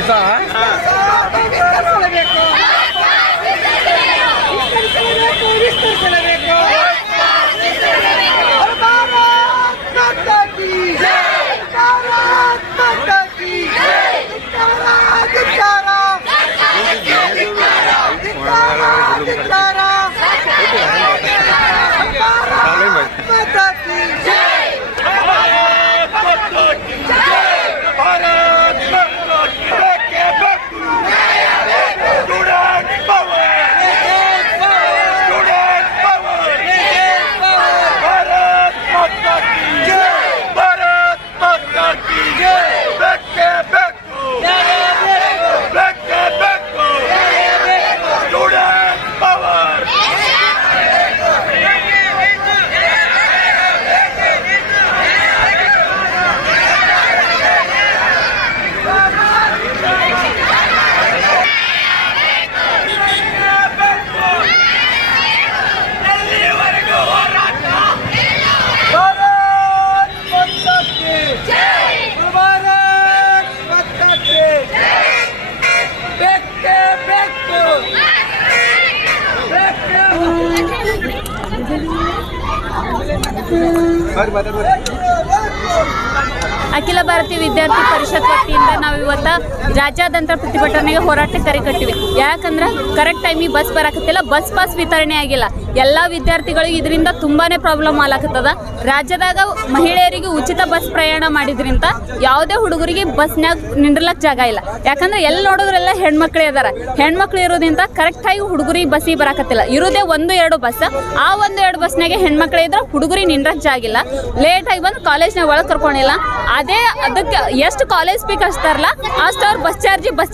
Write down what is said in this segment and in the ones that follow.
ऐसा ಅಖಿಲ ಭಾರತೀಯ ವಿದ್ಯಾರ್ಥಿ ಪರಿಷತ್ ವತಿಯಿಂದ ನಾವು ಇವತ್ತು ರಾಜ್ಯಾದ್ಯಂತ ಪ್ರತಿಭಟನೆಗೆ ಹೋರಾಟ ಕರೆ ಕಟ್ಟಿವಿ. ಯಾಕಂದ್ರೆ ಕರೆಕ್ಟ್ ಟೈಮಿಗೆ ಬಸ್ ಬರಾಕತ್ತಿಲ್ಲ, ಬಸ್ ಪಾಸ್ ವಿತರಣೆ ಆಗಿಲ್ಲ. ಎಲ್ಲ ವಿದ್ಯಾರ್ಥಿಗಳಿಗೆ ಇದರಿಂದ ತುಂಬಾನೇ ಪ್ರಾಬ್ಲಮ್ ಆಗಕತ್ತದ. ರಾಜ್ಯದಾಗ ಮಹಿಳೆಯರಿಗೆ ಉಚಿತ ಬಸ್ ಪ್ರಯಾಣ ಮಾಡಿದ್ರಿಂದ ಯಾವುದೇ ಹುಡುಗರಿಗೆ ಬಸ್ನಾಗ ನಿಂದ್ರಲಕ್ಕೆ ಜಾಗ ಇಲ್ಲ. ಯಾಕಂದ್ರೆ ಎಲ್ಲಿ ನೋಡಿದ್ರೆಲ್ಲ ಹೆಣ್ಮಕ್ಳು ಇದಾರೆ. ಹೆಣ್ಮಕ್ಳು ಇರೋದ್ರಿಂದ ಕರೆಕ್ಟಾಗಿ ಹುಡುಗರಿಗೆ ಬಸ್ಸಿಗೆ ಬರಾಕತ್ತಿಲ್ಲ. ಇರೋದೇ 1-2 ಬಸ್. ಆ 1-2 ಬಸ್ನಾಗೆ ಹೆಣ್ಮಕ್ಳು ಇದ್ರೆ ಹುಡುಗರಿಗೆ ನಿಂದ್ರಕ್ಕೆ ಜಾಗ ಇಲ್ಲ. ಲೇಟಾಗಿ ಬಂದು ಕಾಲೇಜ್ನಾಗ ಒಳಗೆ ಕರ್ಕೊಂಡಿಲ್ಲ. ಅದಕ್ಕೆ ಎಷ್ಟು ಕಾಲೇಜ್ ಫೀ ಕಟ್ತಾರಲ್ಲ ಅಷ್ಟು ಅವ್ರು ಬಸ್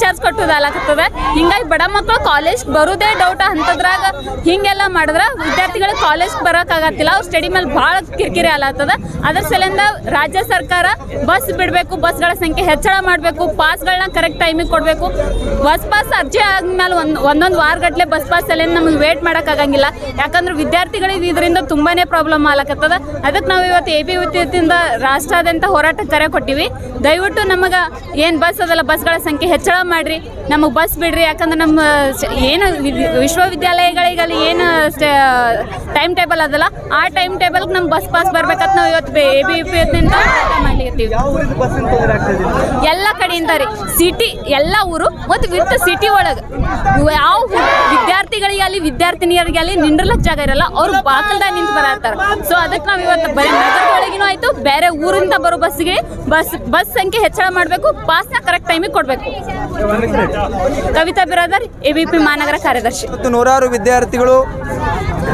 ಚಾರ್ಜ್ ಕಟ್ಟೋದಾಗತ್ತದ. ಹಿಂಗಾಗಿ ಬಡ ಮಕ್ಕಳು ಕಾಲೇಜ್ ಬರೋದೇ ಡೌಟ್ ಅಂತದ್ರಾಗ ಹಿಂಗೆಲ್ಲ ಮಾಡಿದ್ರೆ ವಿದ್ಯಾರ್ಥಿಗಳಿಗೆ ಕಾಲೇಜ್ ಬರೋಕ್ಕಾಗತ್ತಿಲ್ಲ. ಅವ್ರು ಸ್ಟಡಿ ಮೇಲೆ ಭಾಳ ಕಿರಿಕಿರಿ ಆಗತ್ತದ. ಅದ್ರ ಸಲಿಂದ ರಾಜ್ಯ ಸರ್ಕಾರ ಬಸ್ ಬಿಡಬೇಕು, ಬಸ್ಗಳ ಸಂಖ್ಯೆ ಹೆಚ್ಚಳ ಮಾಡಬೇಕು, ಪಾಸ್ಗಳನ್ನ ಕರೆಕ್ಟ್ ಟೈಮಿಗೆ ಕೊಡಬೇಕು. ಬಸ್ ಪಾಸ್ ಅರ್ಜಿ ಆದ್ಮೇಲೆ ಒಂದೊಂದು ವಾರಗಟ್ಟಲೆ ಬಸ್ ಪಾಸ್ ಸಲಿಂದ ನಮಗೆ ವೇಟ್ ಮಾಡೋಕ್ಕಾಗಂಗಿಲ್ಲ. ಯಾಕಂದ್ರೆ ವಿದ್ಯಾರ್ಥಿಗಳಿಗೆ ಇದರಿಂದ ತುಂಬಾನೇ ಪ್ರಾಬ್ಲಮ್ ಆಗಕತ್ತದ. ಅದಕ್ಕೆ ನಾವು ಇವತ್ತು ABVP ರಾಷ್ಟ್ರಾದ್ಯಂತ ಹೋರಾಟ ಕರೆ ಕೊಟ್ಟಿವಿ. ದಯವಿಟ್ಟು ನಮಗೆ ಏನು ಬಸ್ ಅದಲ್ಲ ಬಸ್ಗಳ ಸಂಖ್ಯೆ ಹೆಚ್ಚಳ ಮಾಡಿರಿ, ನಮಗೆ ಬಸ್ ಬಿಡ್ರಿ. ಯಾಕಂದ್ರೆ ನಮ್ಮ ಏನು ವಿಶ್ವವಿದ್ಯಾಲಯಗಳಿಗಲ್ಲಿ ಏನು ಟೈಮ್ ಟೇಬಲ್ ಅದಲ್ಲ ಆ ಟೈಮ್ ಟೇಬಲ್ಗೆ ನಮ್ಮ ಬಸ್ ಪಾಸ್ ಬರ್ಬೇಕಂತ ನಾವು ಇವತ್ತು ABVP ಮಾಡ್ಲಿಕತ್ತೀವಿ. ಎಲ್ಲ ಕಡೆಯಿಂದ ರೀ ಸಿಟಿ ಎಲ್ಲ ಊರು ಮತ್ತು ವಿತ್ ಸಿಟಿ ಒಳಗೆ ಯಾವ ವಿದ್ಯಾರ್ಥಿಗಳಿಗೆ ಅಲ್ಲಿ ವಿದ್ಯಾರ್ಥಿನಿಯರಿಗೆ ಅಲ್ಲಿ ನಿಂದ್ರಲಕ್ಕೆ ಜಾಗ ಇರಲ್ಲ, ಅವ್ರು ಬಾಕಲ್ದಾಗ ನಿಂತು ಬರತ್ತಾರೆ. ಸೊ ಅದಕ್ಕೆ ನಾವು ಇವತ್ತು ಬರೀ ನಗರದೊಳಗಿನೂ ಆಯಿತು, ಬೇರೆ ಊರಿಂದ ಬರೋ ಬಸ್ಸಿಗೆ ಬಸ್ ಸಂಖ್ಯೆ ಹೆಚ್ಚಳ ಮಾಡಬೇಕು, ಪಾಸ್ನ ಕರೆಕ್ಟ್ ಟೈಮಿಗೆ ಕೊಡಬೇಕು. ಕವಿತಾ ಬಿರಾದರ್, ABVP ಮಹಾನಗರ ಕಾರ್ಯದರ್ಶಿ. ನೂರಾರು ವಿದ್ಯಾರ್ಥಿಗಳು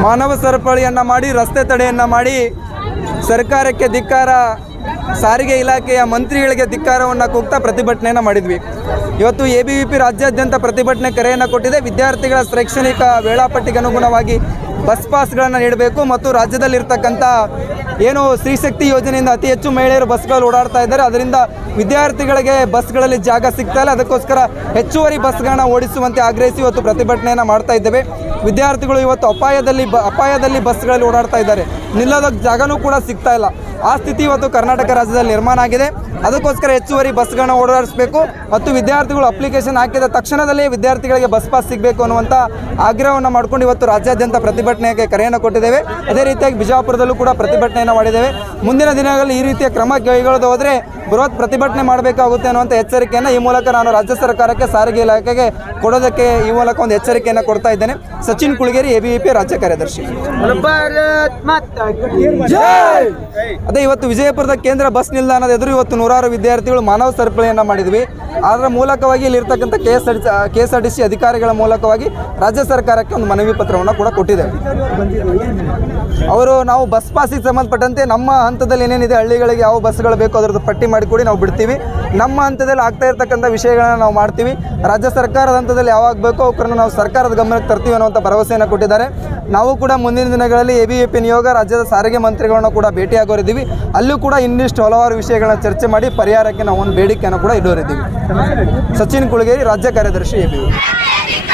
ಮಾನವ ಸರಪಳಿಯನ್ನು ಮಾಡಿ ರಸ್ತೆ ತಡೆಯನ್ನು ಮಾಡಿ ಸರ್ಕಾರಕ್ಕೆ ಧಿಕ್ಕಾರ, ಸಾರಿಗೆ ಇಲಾಖೆಯ ಮಂತ್ರಿಗಳಿಗೆ ಧಿಕ್ಕಾರವನ್ನು ಕೂಗ್ತಾ ಪ್ರತಿಭಟನೆಯನ್ನು ಮಾಡಿದ್ವಿ. ಇವತ್ತು ABVP ರಾಜ್ಯಾದ್ಯಂತ ಪ್ರತಿಭಟನೆ ಕರೆಯನ್ನು ಕೊಟ್ಟಿದೆ. ವಿದ್ಯಾರ್ಥಿಗಳ ಶೈಕ್ಷಣಿಕ ವೇಳಾಪಟ್ಟಿಗೆ ಅನುಗುಣವಾಗಿ ಬಸ್ ಪಾಸ್ಗಳನ್ನು ನೀಡಬೇಕು ಮತ್ತು ರಾಜ್ಯದಲ್ಲಿರ್ತಕ್ಕಂಥ ಏನು ಸ್ತ್ರೀಶಕ್ತಿ ಯೋಜನೆಯಿಂದ ಅತಿ ಹೆಚ್ಚು ಮಹಿಳೆಯರು ಬಸ್ಗಳು ಓಡಾಡ್ತಾ ಇದ್ದಾರೆ. ಅದರಿಂದ ವಿದ್ಯಾರ್ಥಿಗಳಿಗೆ ಬಸ್ಗಳಲ್ಲಿ ಜಾಗ ಸಿಗ್ತಾ ಇಲ್ಲ. ಅದಕ್ಕೋಸ್ಕರ ಹೆಚ್ಚುವರಿ ಬಸ್ಗಳನ್ನ ಓಡಿಸುವಂತೆ ಆಗ್ರಹಿಸಿ ಇವತ್ತು ಪ್ರತಿಭಟನೆಯನ್ನು ಮಾಡ್ತಾ ಇದ್ದೇವೆ. ವಿದ್ಯಾರ್ಥಿಗಳು ಇವತ್ತು ಅಪಾಯದಲ್ಲಿ ಬಸ್ಗಳಲ್ಲಿ ಓಡಾಡ್ತಾ ಇದ್ದಾರೆ. ನಿಲ್ಲೋದಕ್ಕೆ ಜಾಗನೂ ಕೂಡ ಸಿಗ್ತಾ ಇಲ್ಲ. ಆ ಸ್ಥಿತಿ ಇವತ್ತು ಕರ್ನಾಟಕ ರಾಜ್ಯದಲ್ಲಿ ನಿರ್ಮಾಣ ಆಗಿದೆ. ಅದಕ್ಕೋಸ್ಕರ ಹೆಚ್ಚುವರಿ ಬಸ್ಗಳನ್ನ ಓಡಾಡಿಸಬೇಕು ಮತ್ತು ವಿದ್ಯಾರ್ಥಿಗಳು ಅಪ್ಲಿಕೇಶನ್ ಹಾಕಿದ ತಕ್ಷಣದಲ್ಲೇ ವಿದ್ಯಾರ್ಥಿಗಳಿಗೆ ಬಸ್ ಪಾಸ್ ಸಿಗಬೇಕು ಅನ್ನುವಂಥ ಆಗ್ರಹವನ್ನು ಮಾಡಿಕೊಂಡು ಇವತ್ತು ರಾಜ್ಯಾದ್ಯಂತ ಪ್ರತಿಭಟನೆಗೆ ಕರೆಯನ್ನು ಕೊಟ್ಟಿದ್ದೇವೆ. ಅದೇ ರೀತಿಯಾಗಿ ಬಿಜಾಪುರದಲ್ಲೂ ಕೂಡ ಪ್ರತಿಭಟನೆಯನ್ನು ಮಾಡಿದ್ದೇವೆ. ಮುಂದಿನ ದಿನಗಳಲ್ಲಿ ಈ ರೀತಿಯ ಕ್ರಮ ಕೈಗೊಳ್ಳೋದು ಹೋದರೆ ಬೃಹತ್ ಪ್ರತಿಭಟನೆ ಮಾಡಬೇಕಾಗುತ್ತೆ ಅನ್ನುವಂಥ ಎಚ್ಚರಿಕೆಯನ್ನು ಈ ಮೂಲಕ ನಾನು ರಾಜ್ಯ ಸರ್ಕಾರಕ್ಕೆ, ಸಾರಿಗೆ ಇಲಾಖೆಗೆ ಕೊಡೋದಕ್ಕೆ ಈ ಮೂಲಕ ಒಂದು ಎಚ್ಚರಿಕೆಯನ್ನು ಕೊಡ್ತಾ ಇದ್ದೇನೆ. ಸಚಿನ್ ಕುಳಗೇರಿ, ABVP ರಾಜ್ಯ ಕಾರ್ಯದರ್ಶಿ. ಅದೇ ಇವತ್ತು ವಿಜಯಪುರದ ಕೇಂದ್ರ ಬಸ್ ನಿಲ್ದಾಣದ ಎದುರು ಇವತ್ತು ನೂರಾರು ವಿದ್ಯಾರ್ಥಿಗಳು ಮಾನವ ಸರಪಳಿಯನ್ನು ಮಾಡಿದ್ವಿ. ಅದರ ಮೂಲಕವಾಗಿ ಇಲ್ಲಿರ್ತಕ್ಕಂಥ KSRTC ಅಧಿಕಾರಿಗಳ ಮೂಲಕವಾಗಿ ರಾಜ್ಯ ಸರ್ಕಾರಕ್ಕೆ ಒಂದು ಮನವಿ ಪತ್ರವನ್ನು ಕೂಡ ಕೊಟ್ಟಿದ್ದೇವೆ. ಅವರು ನಾವು ಬಸ್ ಪಾಸಿಗೆ ಸಂಬಂಧಪಟ್ಟಂತೆ ನಮ್ಮ ಹಂತದಲ್ಲಿ ಏನೇನಿದೆ, ಹಳ್ಳಿಗಳಿಗೆ ಯಾವ ಬಸ್ಗಳು ಬೇಕು ಅದರದ್ದು ಪಟ್ಟಿ ಮಾಡಿಕೊಡಿ, ನಾವು ಬಿಡ್ತೀವಿ. ನಮ್ಮ ಹಂತದಲ್ಲಿ ಆಗ್ತಾ ಇರ್ತಕ್ಕಂಥ ವಿಷಯಗಳನ್ನ ನಾವು ಮಾಡ್ತೀವಿ. ರಾಜ್ಯ ಸರ್ಕಾರದ ಹಂತದಲ್ಲಿ ಯಾವಾಗ ಬೇಕೋ ಅವರನ್ನು ನಾವು ಸರ್ಕಾರದ ಗಮನಕ್ಕೆ ತರ್ತೀವಿ ಅನ್ನುವಂಥ ಭರವಸೆಯನ್ನು ಕೊಟ್ಟಿದ್ದಾರೆ. ನಾವು ಕೂಡ ಮುಂದಿನ ದಿನಗಳಲ್ಲಿ ABVP ನಿಯೋಗ ರಾಜ್ಯದ ಸಾರಿಗೆ ಮಂತ್ರಿಗಳನ್ನ ಕೂಡ ಭೇಟಿಯಾಗೋರಿದ್ದೀವಿ. ಅಲ್ಲೂ ಕೂಡ ಇನ್ನಿಷ್ಟು ಹಲವಾರು ವಿಷಯಗಳನ್ನ ಚರ್ಚೆ ಮಾಡಿ ಪರಿಹಾರಕ್ಕೆ ನಾವು ಒಂದು ಬೇಡಿಕೆಯನ್ನು ಕೂಡ ಇಡೋರಿದ್ದೀವಿ. ಸಚಿನ್ ಕುಳಗೇರಿ, ರಾಜ್ಯ ಕಾರ್ಯದರ್ಶಿ, ABVP.